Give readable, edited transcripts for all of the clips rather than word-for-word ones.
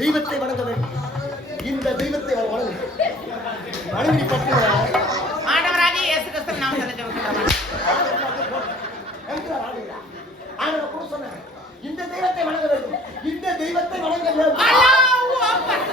தெய்வத்தை வணங்க வேண்டும். இந்த தெய்வத்தை வணங்க மனைவி பற்றி ஆண்டவராகிய இயேசு கிறிஸ்துவின் நாமத்தில் ஜெபிக்கிறோம். ஆண்டவர் கூட சொன்னார், இந்த தெய்வத்தை வணங்க வேண்டும், இந்த தெய்வத்தை வணங்க வேண்டும். அல்லாஹ் அக்பர்.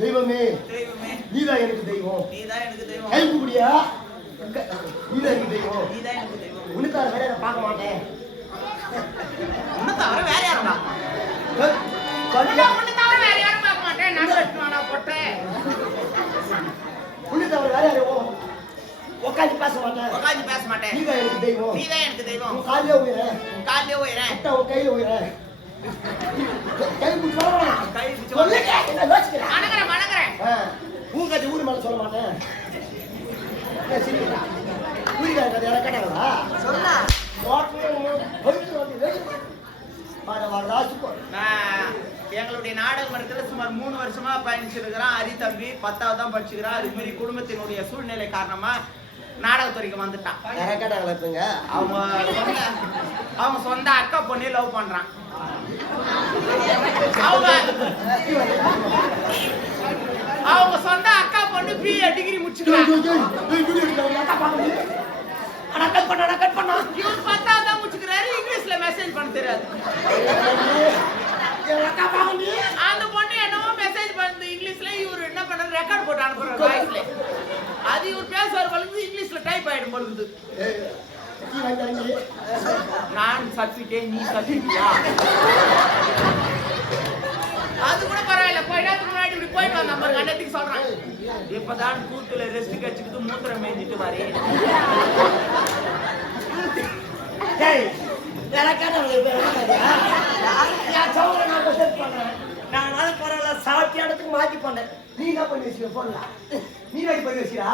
தெய்வமே நீதான் எனக்கு தெய்வம், கைக்குடியா நீதான் எனக்கு தெய்வம், உனக்கார வேற பார்க்க மாட்டேன், உன்னை வேற யாரும் பார்க்க மாட்டேன், உன்னை தவிர வேற யாரும் உட்காந்து பேச மாட்டேன், நீதான் எனக்கு தெய்வம், காலையே உயிரேன், உன் கையில உயிரேன், கை பிடிச்சு ஊங்கட்டி ஊரு மேல சொல்ல மாட்டேன். எங்களுடைய நாடகம் இருக்கிற சுமார் 3 வருஷமா பயணிச்சிருக்கிறான். அரி தம்பி 10வது தான் படிச்சுக்கிறான். அது மாதிரி குடும்பத்தினுடைய சூழ்நிலை காரணமா நாடகத்துறைக்கு வந்துட்டான். அவங்க சொந்த அக்கா பொண்ணே லவ் பண்றான். அவங்க சொந்த அக்கா பொண்ணு BA டிகிரி முடிச்சுக்கிறாங்க. இவர் 10வது தான் முடிச்சுக்கிறாரு. இங்கிலீஷ்ல மெசேஜ் பண்ண தெரியாது. அந்த பொண்ணு என்னவோ மெசேஜ் பண்ணுது இங்கிலீஷ்ல. இவர் என்ன பண்றாரு, ரெக்கார்ட் போட்டு அனுப்புறாரு வாய்ஸ்ல. அது இவர் பேசுவார் பொழுது இங்கிலீஷ்ல டைப் ஆயிடும் பொழுது. நான் சத்திட்டேன், நீ சத்திட்டியா? அது கூட பரவாயில்ல. போயிடாதுக்கு முன்னாடி இப்படி போயிட்டு வந்த நம்பர் அண்ணத்துக்கு சொல்றான், இப்பதான் கூத்துல ரெஸ்ட் கட்சிக்கிட்டு மூத்திரம் மேய்ஞ்சிட்டு வரேன். நான் பரவாயில்ல சாப்பிட்டு இடத்துக்கு மாத்தி பண்ணேன். நீ தான் பண்ணி வச்சுக்க போடலாம், நீ வாங்கி பண்ணி வச்சுடா.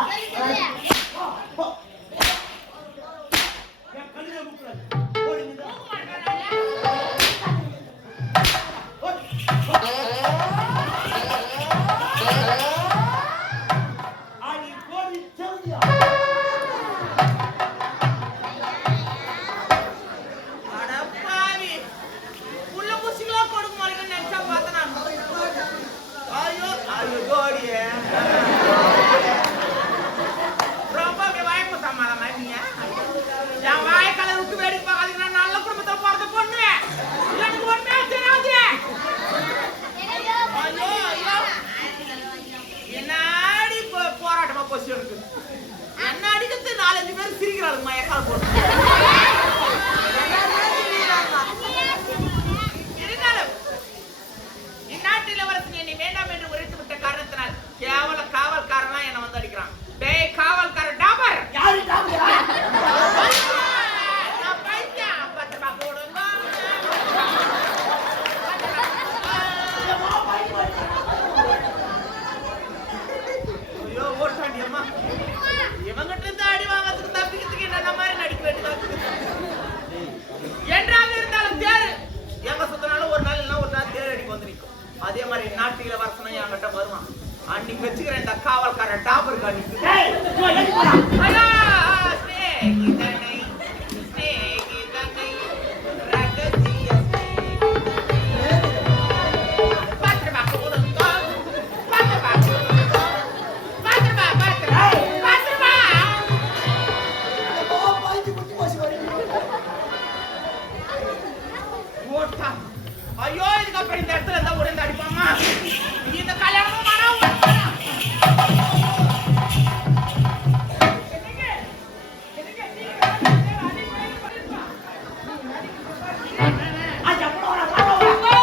ரொம்ப வாய்ப்பு சமாளமா நீங்க என் வாய்க்கால விட்டு வேடிக்கை இன்னைக்கு வச்சுக்கிறேன் இந்த காவல்காரன் டாபர் காணி டேய் இவன் எங்க போறா ஐயா ஸ்நேகிதனை ஸ்நேகிதனை ரகசிய பாத்ரமா போடுங்க பாத்ரமா பாத்ரமா பாத்ரமா அப்பா பாய்ச்சி குட்டி பாசி வரீங்க ஓட்டா ஐயோ இதுக்கு அப்புறம் இந்த இடத்துல இருந்தா உடனே அடிப்பாமா இந்த கல்யாணமும் வேணாம் ஆச்சா போடா போடா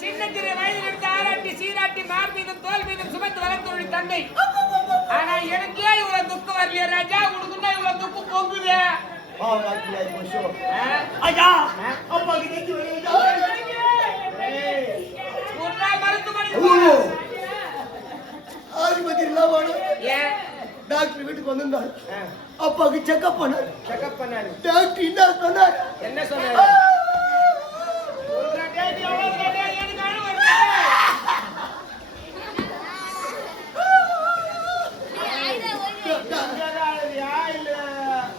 சின்னஞ்சிறு வயதிலிருந்து ஆராட்டி சீராட்டி மார் மீதும் தோல் மீதும் சுமந்து வளர்த்தொழி தந்தை. ஆனா எனக்கே இவ்வளவு துக்கம் வரலையே ராஜா, உனக்குன்னா இவ்வளவு துக்கம் பொங்குது. ஒரு நாள் மருத்துவமனை ஏன் டாக்டர் வீட்டுக்கு வந்திருந்தாரு அப்பாவுக்கு செக்அப் பண்ணாரு செக்அப் பண்ணாரு? டாக்டர் என்ன சொன்னார் என்ன சொன்னாரு? எனக்கு அழு வருது.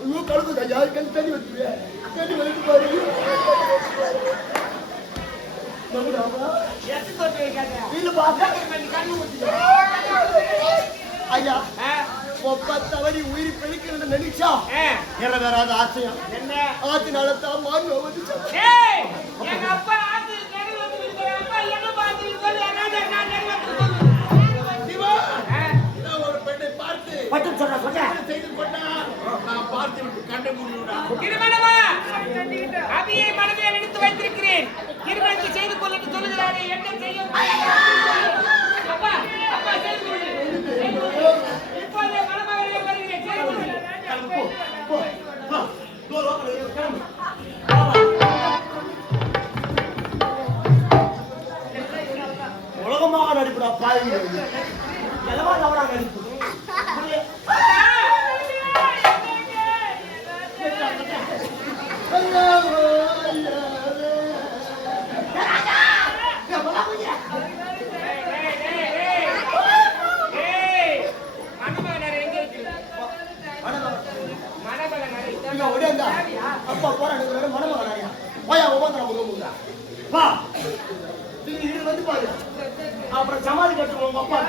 ஐயோ கழுகுதா யாரு கண் தண்ணி வச்சுருவேன் தண்ணி வந்து பாரு எத்தனை தொட்டு வைக்காத. இல்ல பாக்க கண்ணு ஊத்திக்க. ஐயா ஆ? ஒப்பா தவறி உயிரி பிழைக்கிறது நினைச்சா ஆ? நிறைவேறாத ஆசையா என்ன? ஆத்தினால தான் மாறி வந்துச்சா ஏய், எங்க அப்பா ஆத்து நெறி வந்துருக்கு. அப்பா என்ன பார்த்துட்டு சொல்லு, நான் நெறி வந்து சொல்லு. சிவா ஆ? நான் ஒரு பெண்ணை பார்த்து பட்டம் சொல்றேன், சொல்றேன். செய்து கொண்டா நான் பார்த்து விட்டு கண்ட முடியும்டா திருமணமா? அபியை மனதில் நினைத்து வைத்திருக்கிறேன். திருமணத்தை செய்து கொள்ள என்று சொல்லுகிறாரே, என்ன செய்ய அப்பா, அப்பா செய்து கொள்ளு. இப்போதே மணமகளே வருகிறேன், செய்து கொள்ளு. போ போ போ கிளம்பு உலகமாக நடிப்புடா பாருங்க எல்லவா நவரா நடிப்பு ஏய், மணமகனார் எங்க இருக்கு? மணமகனார் ஒடியாந்தா அப்பா போராடுற மனமகனாரியா போயா ஒவ்வொரு முருகா வா இது வந்து பாரு அப்புறம் சமாதி கட்டுவோம் உங்க அப்பா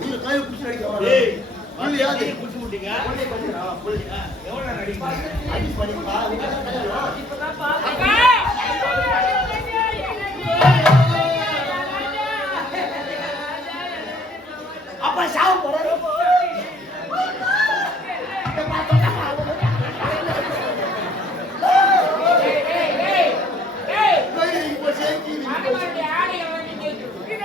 நீங்க கையை பிடிச்சி நடிக்க ஏய் இல்லையா பிடிச்சி முட்டீங்க எவ்வளவு நடிப்பா அடி பண்ணிப்பா அப்பா அப்பா சாவு போறாரு மணமகனுடைய ஆடையை வாங்கி கேட்டு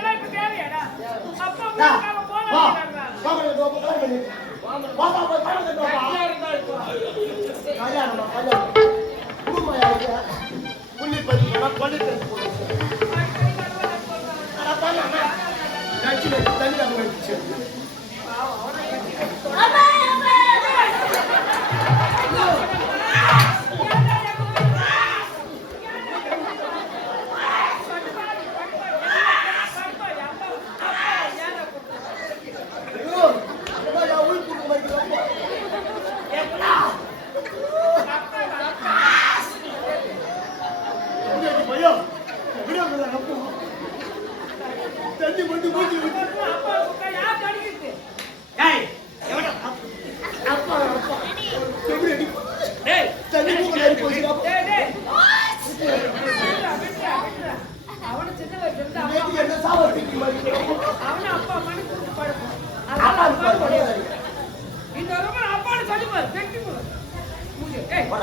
தண்ணி மட்டும் போட்டு அப்பா யார் அடிக்கிறது? ஏய் எவடா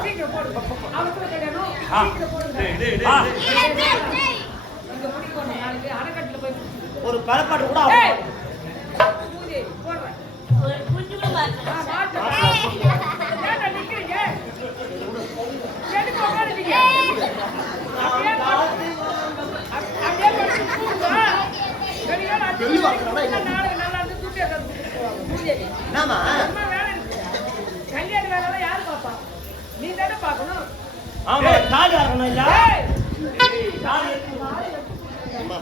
சீக்கிரம் போடுங்க. அவசர கல்யாணம். ஆ. சீக்கிரம் போடுங்க. ஆ. இங்க பிடிக்கணும். நாளைக்கு அணைக்கட்டுல போய் பிடிச்சிட்டு. ஒரு பரப்பாட்டு கூட ஏய், பூஜை போடுறேன். மாட்டேன். ஏன்டா நிக்கிறீங்க? எதுக்கு உட்காருறீங்க? அப்படியே அப்படியே படுத்து தூங்குங்க. வெளியே நாளைக்கு நல்லா இருந்து தூக்கி பூஜை என்னம்மா அம்மா வேலை இருக்கு. கல்யாண வேலை யாரு பாப்பா? நீ தானே பாக்கணும். ஆமா தாலி ஆகணும் இல்ல ஏய், அம்மா,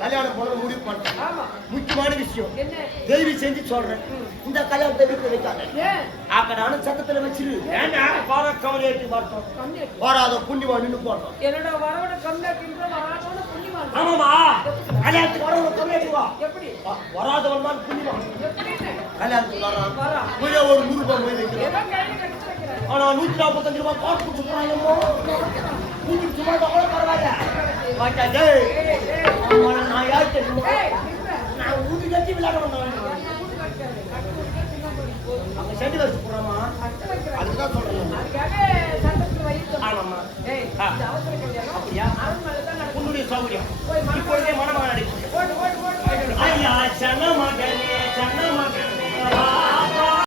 கல்யாணம் போட முடிவு பண்ணேன். ஆமா. முக்கியமான விஷயம் என்ன? தேவி செஞ்சு சொல்றேன். இந்த கல்யாணத்தை வீட்டுல வைக்காத. ஏன்? ஆக்கடான சத்தத்துல வச்சிரு. ஏன்னா பார கவலையாட்டி பார்த்தோம். கம்மியா இருக்கு. வராத புண்ணியமா நின்னு போட்டோம். என்னோட வரவோட கம்மியா இருக்குன்ற வராதவன புண்ணியவான். ஆமாமா கல்யாணத்துக்கு வரவங்க கவலையாட்டி வா. எப்படி? வராதவன் தான் புண்ணியவான். எப்படின்னு? கல்யாணத்துக்கு வரான். வரான். ஒரே ஒரு 100 ரூபாய் போய் வைக்கிறோம். ஏதோ கையில கட்டி வைக்கிறாரு. ஆனா 145 ரூபாய் காசு கொடுத்துறாங்கம்மா. நீங்க சும்மா கூட பரவாயில்ல. வாட்டா டேய். அம்மா நான் யார் தெரியுமா? ஏய், இப்ப நான் ஊதி கட்டி விளையாட வந்தேன். கூட்டு வைக்காது. கட்டு வைக்க சின்ன போய் போதும். அங்க செடி வச்சு போறாமா? கட்டு வைக்கிறாரு. அதுதான் சொல்றேன். அதுக்காக சட்டத்துல வைத்து ஆமாம்மா. ஏய், இந்த அவசர கல்யாணம் அப்படியா? அரண்மனையில தான் நடக்கும். உன்னுடைய சௌகரியம் போய் இப்பொழுதே மனமாக நடிக்கும். ஓடு ஓடு ஓடு ஓடு. ஐயா சன